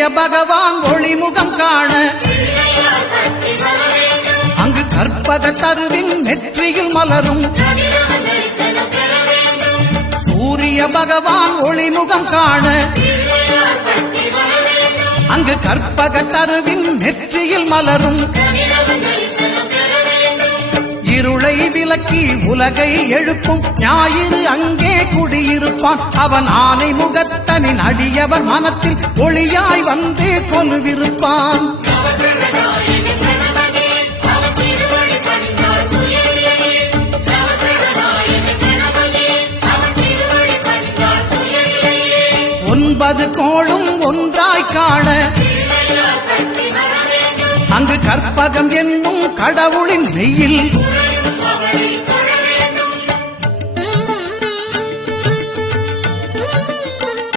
சூரிய பகவான் ஒளிமுகம் காண அங்கு கற்பக தருவின் நெற்றியில் மலரும் சூரிய பகவான் ஒளிமுகம் காண அங்கு கற்பக தருவின் நெற்றியில் மலரும் இருளை விலக்கி உலகை எழுப்பும் ஞாயிறு அங்கே குடியிருப்பான் அவன் ஆனை முகத்தனின் அடியவர் மனத்தில் ஒளியாய் வந்து கொலுவிருப்பான் ஒன்பது கோளும் ஒன்றாய் காண அங்கு கற்பகம் என்னும் கடவுளின் மெய்யில்